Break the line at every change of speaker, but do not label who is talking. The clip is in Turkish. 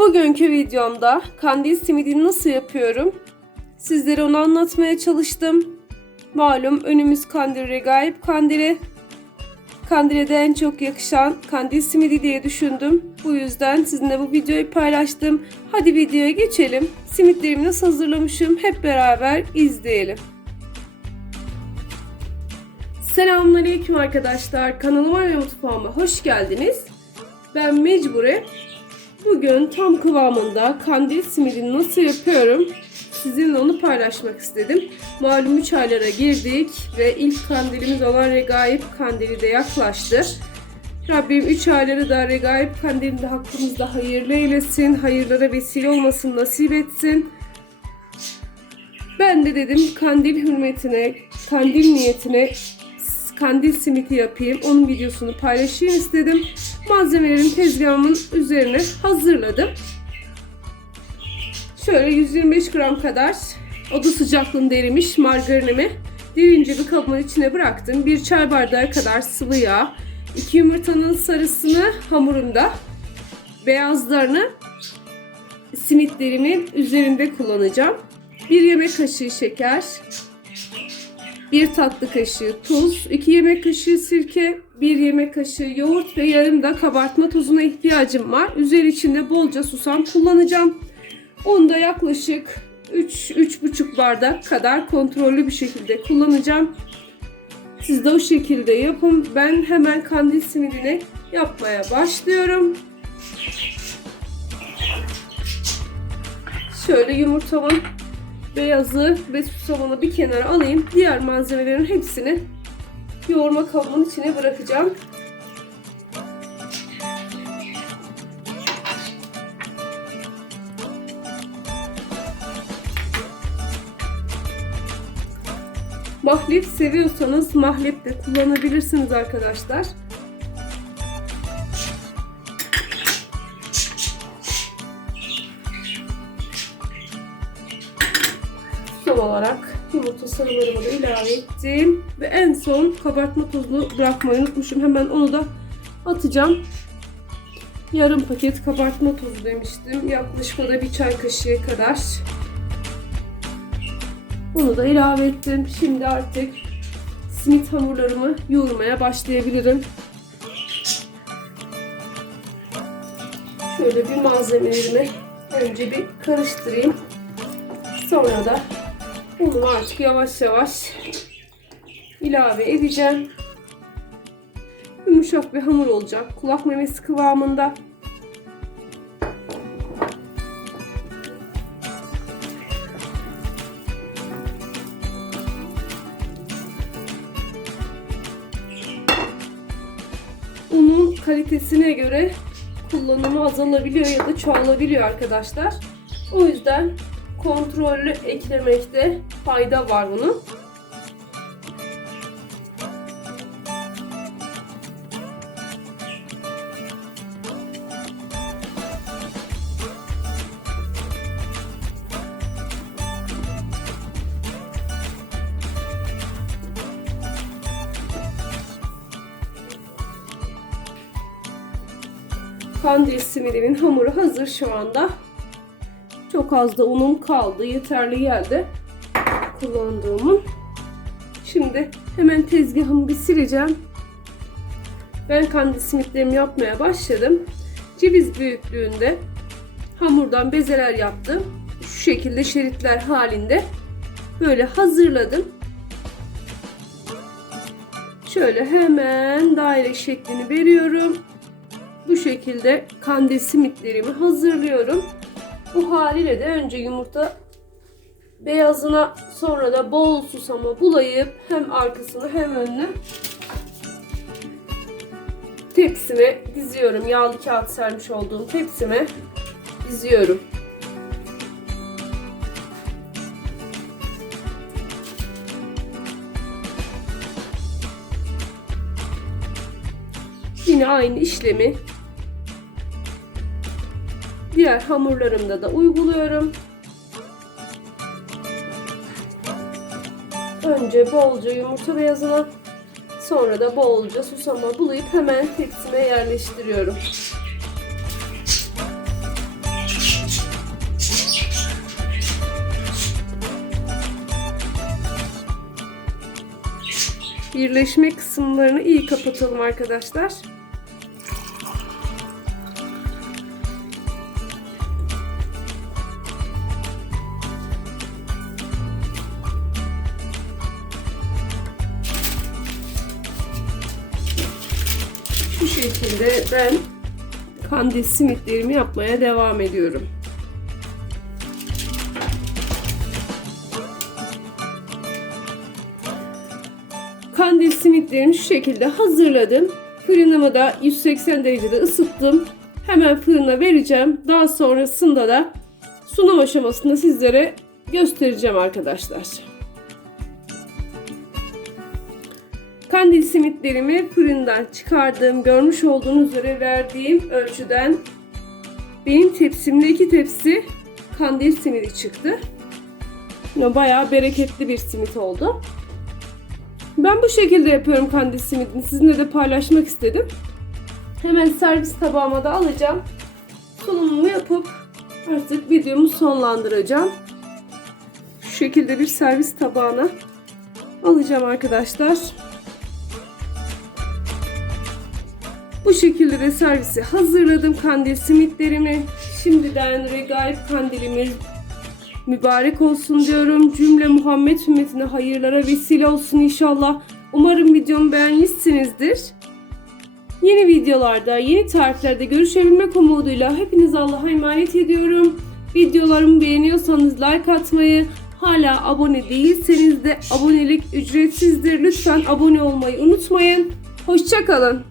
Bugünkü videomda kandil simidini nasıl yapıyorum? Sizlere onu anlatmaya çalıştım. Malum önümüz kandil regaip kandili. Kandile en çok yakışan kandil simidi diye düşündüm. Bu yüzden sizinle bu videoyu paylaştım. Hadi videoya geçelim. Simitlerimi nasıl hazırlamışım hep beraber izleyelim. Selamünaleyküm arkadaşlar. Kanalıma ve mutfağıma hoş geldiniz. Ben Mecbure. Bugün tam kıvamında kandil simidini nasıl yapıyorum sizinle onu paylaşmak istedim. Malum 3 aylara girdik ve ilk kandilimiz olan Regaip kandili de yaklaştı. Rabbim 3 ayları da Regaip kandilinde hakkımızda hayırlı eylesin, hayırlara vesile olmasın, nasip etsin. Ben de dedim kandil hürmetine, kandil niyetine kandil simiti yapayım. Onun videosunu paylaşayım istedim. Malzemelerin tezgahımın üzerine hazırladım. Şöyle 125 gram kadar oda sıcaklığında erimiş margarinimi derince bir kabın içine bıraktım. Bir çay bardağı kadar sıvı yağ, iki yumurtanın sarısını hamurumda, beyazlarını simitlerimin üzerinde kullanacağım. Bir yemek kaşığı şeker, 1 tatlı kaşığı tuz, 2 yemek kaşığı sirke, 1 yemek kaşığı yoğurt ve yarım da kabartma tozuna ihtiyacım var. Üzeri içinde bolca susam kullanacağım. Onu da yaklaşık 3-3,5 bardak kadar kontrollü bir şekilde kullanacağım. Siz de o şekilde yapın. Ben hemen kandil simidini yapmaya başlıyorum. Şöyle yumurtamın beyazı ve susamını bir kenara alayım. Diğer malzemelerin hepsini yoğurma kabımın içine bırakacağım. Mahlep seviyorsanız mahlep de kullanabilirsiniz arkadaşlar. Olarak yumurta sarılarımı da ilave ettim. Ve en son kabartma tozunu bırakmayı unutmuşum. Hemen onu da atacağım. Yarım paket kabartma tozu demiştim. Yaklaşık o da bir çay kaşığı kadar. Onu da ilave ettim. Şimdi artık simit hamurlarımı yoğurmaya başlayabilirim. Şöyle bir malzemelerimi önce bir karıştırayım. Sonra da bunu artık yavaş yavaş ilave edeceğim. Yumuşak bir hamur olacak. Kulak memesi kıvamında. Unun kalitesine göre kullanımı azalabiliyor ya da çoğalabiliyor arkadaşlar. O yüzden kontrollü eklemekte fayda var bunun. Kandil simidimin hamuru hazır şu anda. Çok az da unum kaldı. Yeterli geldi. Kullandığımın. Şimdi hemen tezgahımı bir sileceğim. Ben kandil simitlerimi yapmaya başladım. Ceviz büyüklüğünde hamurdan bezeler yaptım. Şu şekilde şeritler halinde böyle hazırladım. Şöyle hemen daire şeklini veriyorum. Bu şekilde kandil simitlerimi hazırlıyorum. Bu haliyle de önce yumurta beyazına sonra da bol susama bulayıp hem arkasını hem önünü tepsime diziyorum. Yağlı kağıt sermiş olduğum tepsime diziyorum. Yine aynı işlemi diğer hamurlarımda da uyguluyorum. Önce bolca yumurta beyazına sonra da bolca susama bulayıp hemen tepsime yerleştiriyorum. Birleşme kısımlarını iyi kapatalım arkadaşlar. Bu şekilde ben kandil simitlerimi yapmaya devam ediyorum. Kandil simitlerimi şu şekilde hazırladım. Fırınımı da 180 derecede ısıttım. Hemen fırına vereceğim. Daha sonrasında da sunum aşamasında sizlere göstereceğim arkadaşlar. Kandil simitlerimi fırından çıkardım. Görmüş olduğunuz üzere verdiğim ölçüden benim tepsimde iki tepsi kandil simidi çıktı. Bayağı bereketli bir simit oldu. Ben bu şekilde yapıyorum kandil simidini. Sizinle de paylaşmak istedim. Hemen servis tabağıma da alacağım. Sunumumu yapıp artık videomu sonlandıracağım. Şu şekilde bir servis tabağına alacağım arkadaşlar. Bu şekilde de servisi hazırladım kandil simitlerimi. Şimdiden regaip kandilimiz mübarek olsun diyorum. Cümle Muhammed ümmetine hayırlara vesile olsun inşallah. Umarım videomu beğenmişsinizdir. Yeni videolarda, yeni tariflerde görüşebilmek umuduyla hepiniz Allah'a emanet ediyorum. Videolarımı beğeniyorsanız like atmayı, hala abone değilseniz de abonelik ücretsizdir. Lütfen abone olmayı unutmayın. Hoşçakalın.